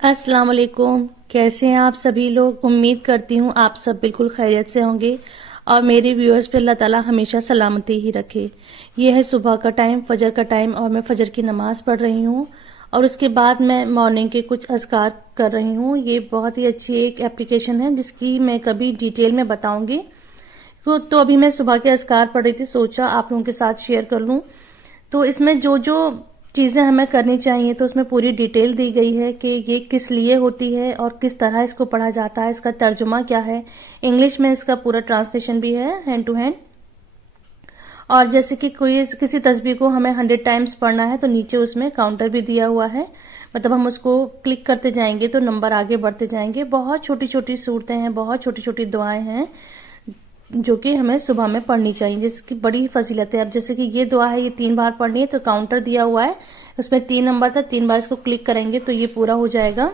अस्सलाम वालेकुम। कैसे हैं आप सभी लोग। उम्मीद करती हूँ आप सब बिल्कुल खैरियत से होंगे और मेरे व्यूअर्स पे अल्लाह ताला हमेशा सलामती ही रखे। ये है सुबह का टाइम, फजर का टाइम, और मैं फजर की नमाज पढ़ रही हूँ और उसके बाद मैं मॉर्निंग के कुछ अज़कार कर रही हूँ। ये बहुत ही अच्छी एक एप्लीकेशन है जिसकी मैं कभी डिटेल में बताऊंगी। तो अभी मैं सुबह के अज़कार पढ़ रही थी, सोचा आप लोगों के साथ शेयर कर लूँ। तो इसमें जो जो चीजें हमें करनी चाहिए तो उसमें पूरी डिटेल दी गई है कि ये किस लिए होती है और किस तरह इसको पढ़ा जाता है, इसका तर्जुमा क्या है। इंग्लिश में इसका पूरा ट्रांसलेशन भी है हैंड टू हैंड। और जैसे कि कोई किसी तस्बीह को हमें 100 टाइम्स पढ़ना है तो नीचे उसमें काउंटर भी दिया हुआ है, मतलब हम उसको क्लिक करते जाएंगे तो नंबर आगे बढ़ते जाएंगे। बहुत छोटी छोटी सूरतें हैं, बहुत छोटी छोटी दुआएं हैं जो कि हमें सुबह में पढ़नी चाहिए, जिसकी बड़ी फजीलत है। अब जैसे कि ये दुआ है, ये 3 बार पढ़नी है, तो काउंटर दिया हुआ है उसमें 3 नंबर था, 3 बार इसको क्लिक करेंगे तो ये पूरा हो जाएगा।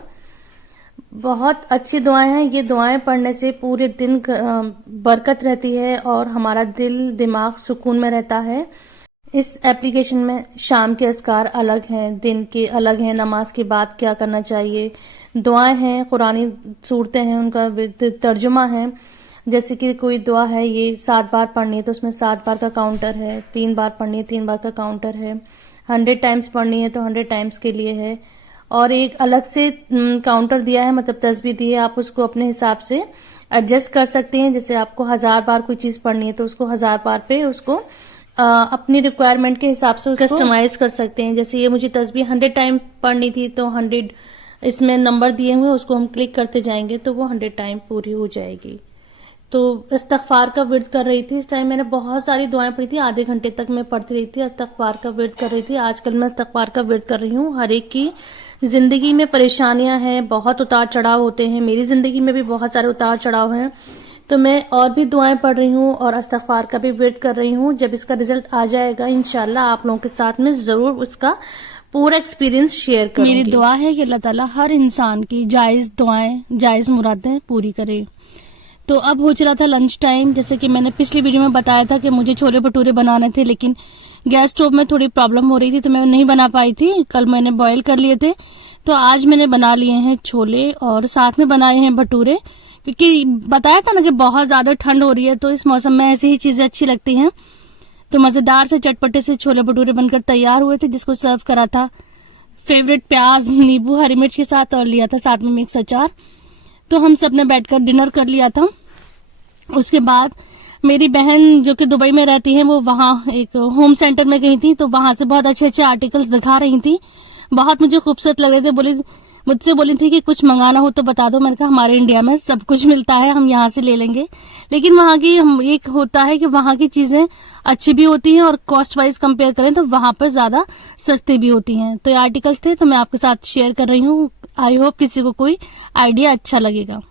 बहुत अच्छी दुआएं हैं। ये दुआएं पढ़ने से पूरे दिन बरकत रहती है और हमारा दिल दिमाग सुकून में रहता है। इस एप्लीकेशन में शाम के अज़कार अलग हैं, दिन के अलग हैं, नमाज के बाद क्या करना चाहिए, दुआएं हैं, कुरानी सूरतें हैं, उनका तर्जुमा है। जैसे कि कोई दुआ है ये 7 बार पढ़नी है तो उसमें 7 बार का काउंटर है, 3 बार पढ़नी है 3 बार का काउंटर है, 100 टाइम्स पढ़नी है तो 100 टाइम्स के लिए है। और एक अलग से काउंटर दिया है, मतलब तस्बीह दी है, आप उसको अपने हिसाब से एडजस्ट कर सकते हैं। जैसे आपको 1000 बार कोई चीज पढ़नी है तो उसको 1000 बार पे उसको अपनी रिक्वायरमेंट के हिसाब से उसको कस्टमाइज कर सकते हैं। जैसे ये मुझे तस्बीह 100 टाइम पढ़नी थी तो 100 इसमें नंबर दिए हुए, उसको हम क्लिक करते जाएंगे तो वो 100 टाइम पूरी हो जाएगी। तो इस्तगफार का विर्द कर रही थी। इस टाइम मैंने बहुत सारी दुआएं पढ़ी थी, आधे घंटे तक मैं पढ़ती रही थी, इस्तगफार का विर्द कर रही थी। आजकल मैं इस्तगफार का विर्द कर रही हूँ। हर एक की जिंदगी में परेशानियां हैं, बहुत उतार चढ़ाव होते हैं, मेरी जिंदगी में भी बहुत सारे उतार चढ़ाव हैं, तो मैं और भी दुआएं पढ़ रही हूँ और इस्तगफार का भी विर्द कर रही हूँ। जब इसका रिजल्ट आ जाएगा इंशाल्लाह आप लोगों के साथ में जरूर उसका पूरा एक्सपीरियंस शेयर करूंगी। मेरी दुआ है कि अल्लाह ताला हर इंसान की जायज दुआएं, जायज मुरादें पूरी करे। तो अब हो चला था लंच टाइम। जैसे कि मैंने पिछली वीडियो में बताया था कि मुझे छोले भटूरे बनाने थे, लेकिन गैस स्टोव में थोड़ी प्रॉब्लम हो रही थी तो मैं नहीं बना पाई थी। कल मैंने बॉईल कर लिए थे, तो आज मैंने बना लिए हैं छोले और साथ में बनाए हैं भटूरे, क्योंकि बताया था ना कि बहुत ज्यादा ठंड हो रही है तो इस मौसम में ऐसी ही चीजें अच्छी लगती हैं। तो मजेदार से चटपटे से छोले भटूरे बनकर तैयार हुए थे, जिसको सर्व करा था फेवरेट प्याज, नींबू, हरी मिर्च के साथ, और लिया था साथ में मिक्स अचार। तो हम सब ने बैठकर डिनर कर लिया था। उसके बाद मेरी बहन जो कि दुबई में रहती है, वो वहाँ एक होम सेंटर में गई थी, तो वहां से बहुत अच्छे अच्छे आर्टिकल्स दिखा रही थी, बहुत मुझे खूबसूरत लग रहे थे। मुझसे बोली थी कि कुछ मंगाना हो तो बता दो। मैंने कहा हमारे इंडिया में सब कुछ मिलता है, हम यहाँ से ले लेंगे। लेकिन वहाँ की एक होता है कि वहाँ की चीजें अच्छी भी होती हैं और कॉस्ट वाइज कंपेयर करें तो वहां पर ज्यादा सस्ती भी होती हैं। तो ये आर्टिकल्स थे तो मैं आपके साथ शेयर कर रही हूँ। आई होप किसी को कोई आइडिया अच्छा लगेगा।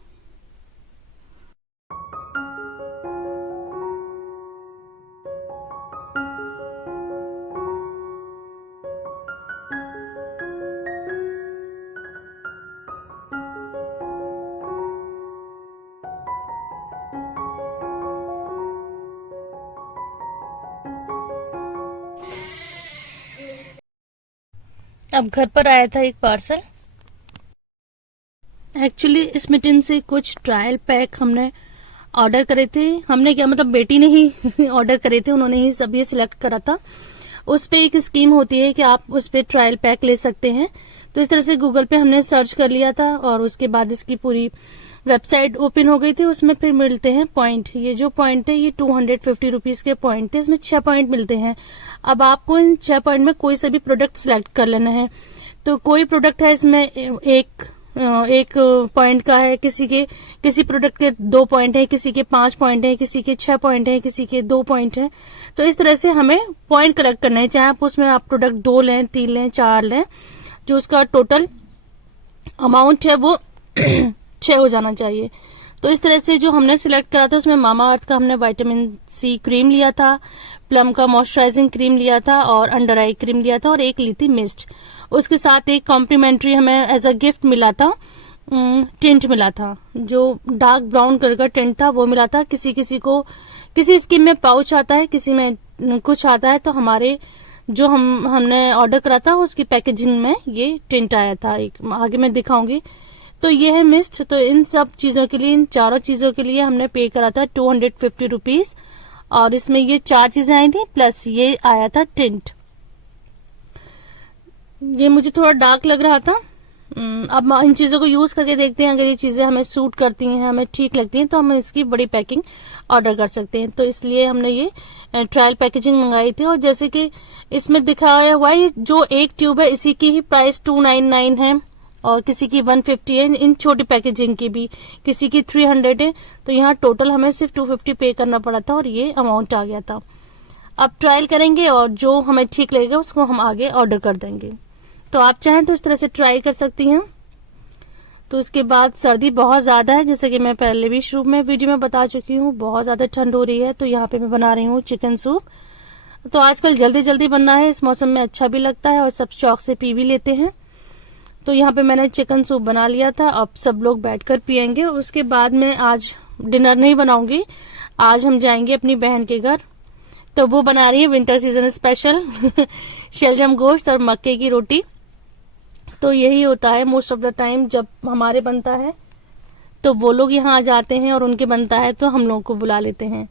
अब घर पर आया था एक पार्सल। एक्चुअली इस मिटिन से कुछ ट्रायल पैक हमने ऑर्डर करे थे। हमने क्या, मतलब बेटी ने ही ऑर्डर करे थे, उन्होंने ही सब ये सिलेक्ट करा था। उस पे एक स्कीम होती है कि आप उस पे ट्रायल पैक ले सकते हैं। तो इस तरह से गूगल पे हमने सर्च कर लिया था और उसके बाद इसकी पूरी वेबसाइट ओपन हो गई थी। उसमें फिर मिलते हैं पॉइंट। ये जो पॉइंट है ये 250 रुपीज के पॉइंट थे, इसमें 6 पॉइंट मिलते हैं। अब आपको इन 6 पॉइंट में कोई सा भी प्रोडक्ट सिलेक्ट कर लेना है। तो कोई प्रोडक्ट है इसमें एक पॉइंट का है, किसी प्रोडक्ट के 2 पॉइंट है, किसी के 5 पॉइंट है, किसी के 6 पॉइंट है, किसी के 2 पॉइंट है। तो इस तरह से हमें पॉइंट कलेक्ट करना है, चाहे आप उसमें आप प्रोडक्ट 2 लें, 3 लें, 4 लें, जो उसका टोटल अमाउंट है वो 6 हो जाना चाहिए। तो इस तरह से जो हमने सिलेक्ट करा था उसमें मामा अर्थ का हमने विटामिन सी क्रीम लिया था, प्लम का मॉइस्चराइजिंग क्रीम लिया था और अंडर आई क्रीम लिया था और एक ली थी मिस्ट। उसके साथ एक कॉम्प्लीमेंट्री हमें एज अ गिफ्ट मिला था, टिंट मिला था, जो डार्क ब्राउन कलर का टिंट था वो मिला था। किसी स्कीम में पाउच आता है, किसी में कुछ आता है। तो हमारे जो हमने ऑर्डर करा था उसकी पैकेजिंग में ये टिंट आया था। एक आगे मैं दिखाऊंगी। तो ये है मिस्ट। तो इन सब चीजों के लिए, इन चारों चीजों के लिए हमने पे करा था 250 रुपीज, और इसमें ये 4 चीजें आई थी प्लस ये आया था टिंट। ये मुझे थोड़ा डार्क लग रहा था। अब इन चीजों को यूज करके देखते हैं, अगर ये चीजें हमें सूट करती हैं, हमें ठीक लगती हैं, तो हम इसकी बड़ी पैकिंग ऑर्डर कर सकते हैं। तो इसलिए हमने ये ट्रायल पैकेजिंग मंगाई थी। और जैसे कि इसमें दिखाया हुआ है, जो एक ट्यूब है इसी की ही प्राइस 299 है, और किसी की 150 है। इन छोटी पैकेजिंग की भी किसी की 300 है। तो यहाँ टोटल हमें सिर्फ 250 पे करना पड़ा था और ये अमाउंट आ गया था। अब ट्रायल करेंगे और जो हमें ठीक लगेगा उसको हम आगे ऑर्डर कर देंगे। तो आप चाहें तो इस तरह से ट्राई कर सकती हैं। तो उसके बाद सर्दी बहुत ज्यादा है, जैसे कि मैं पहले भी शुरू में वीडियो में बता चुकी हूँ, बहुत ज्यादा ठंड हो रही है। तो यहाँ पे मैं बना रही हूँ चिकन सूप। तो आजकल जल्दी जल्दी बनना है, इस मौसम में अच्छा भी लगता है और सब शौक से पी भी लेते हैं। तो यहाँ पे मैंने चिकन सूप बना लिया था, अब सब लोग बैठकर पियेंगे। उसके बाद में आज डिनर नहीं बनाऊंगी, आज हम जाएंगे अपनी बहन के घर। तो वो बना रही है विंटर सीजन स्पेशल शलजम गोश्त और मक्के की रोटी। तो यही होता है मोस्ट ऑफ द टाइम, जब हमारे बनता है तो वो लोग यहाँ आ जाते हैं और उनके बनता है तो हम लोगों को बुला लेते हैं।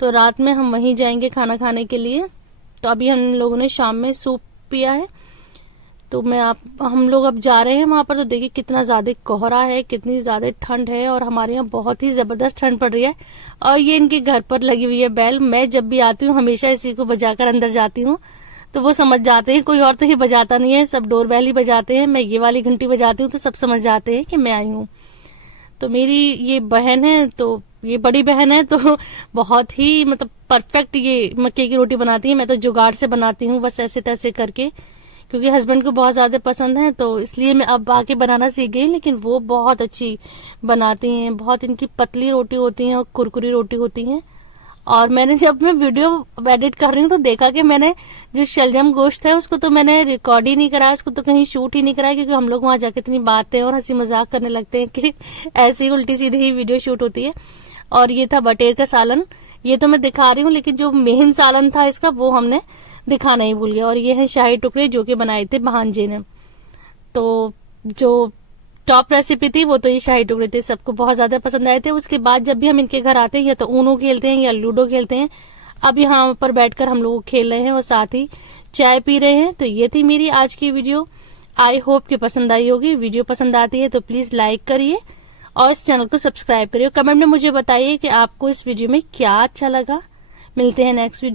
तो रात में हम वहीं जाएंगे खाना खाने के लिए। तो अभी हम लोगों ने शाम में सूप पिया है। तो हम लोग अब जा रहे हैं वहां पर। तो देखिए कितना ज्यादा कोहरा है, कितनी ज्यादा ठंड है, और हमारे यहाँ बहुत ही जबरदस्त ठंड पड़ रही है। और ये इनके घर पर लगी हुई है बेल। मैं जब भी आती हूँ हमेशा इसी को बजाकर अंदर जाती हूँ, तो वो समझ जाते हैं। कोई और तो ही बजाता नहीं है, सब डोर बेल ही बजाते हैं। मैं ये वाली घंटी बजाती हूँ तो सब समझ जाते हैं कि मैं आई हूँ। तो मेरी ये बहन है, तो ये बड़ी बहन है, तो बहुत ही मतलब परफेक्ट ये मक्के की रोटी बनाती है। मैं तो जुगाड़ से बनाती हूँ बस ऐसे तैसे करके, क्योंकि हस्बैंड को बहुत ज्यादा पसंद है, तो इसलिए मैं अब आके बनाना सीख गई। लेकिन वो बहुत अच्छी बनाती हैं, बहुत इनकी पतली रोटी होती है और कुरकुरी रोटी होती है। और मैंने जब मैं वीडियो एडिट कर रही हूँ तो देखा कि मैंने जो शलजम गोश्त है उसको तो मैंने रिकॉर्ड ही नहीं कराया, उसको तो कहीं शूट ही नहीं कराया, क्योंकि हम लोग वहां जाके इतनी बातें और हंसी मजाक करने लगते हैं कि ऐसी उल्टी सीधी ही वीडियो शूट होती है। और ये था बटेर का सालन, ये तो मैं दिखा रही हूँ, लेकिन जो मेन सालन था इसका वो हमने दिखाना ही भूल गया। और ये है शाही टुकड़े जो कि बनाए थे भांजे ने। तो जो टॉप रेसिपी थी वो तो ये शाही टुकड़े थे, सबको बहुत ज्यादा पसंद आए थे। उसके बाद जब भी हम इनके घर आते हैं या तो ऊनो खेलते हैं या लूडो खेलते हैं। अब यहाँ पर बैठकर हम लोग खेल रहे हैं और साथ ही चाय पी रहे हैं। तो ये थी मेरी आज की वीडियो। आई होप कि पसंद आई होगी। वीडियो पसंद आती है तो प्लीज लाइक करिए और इस चैनल को सब्सक्राइब करिए। कमेंट में मुझे बताइए कि आपको इस वीडियो में क्या अच्छा लगा। मिलते हैं नेक्स्ट वीडियो।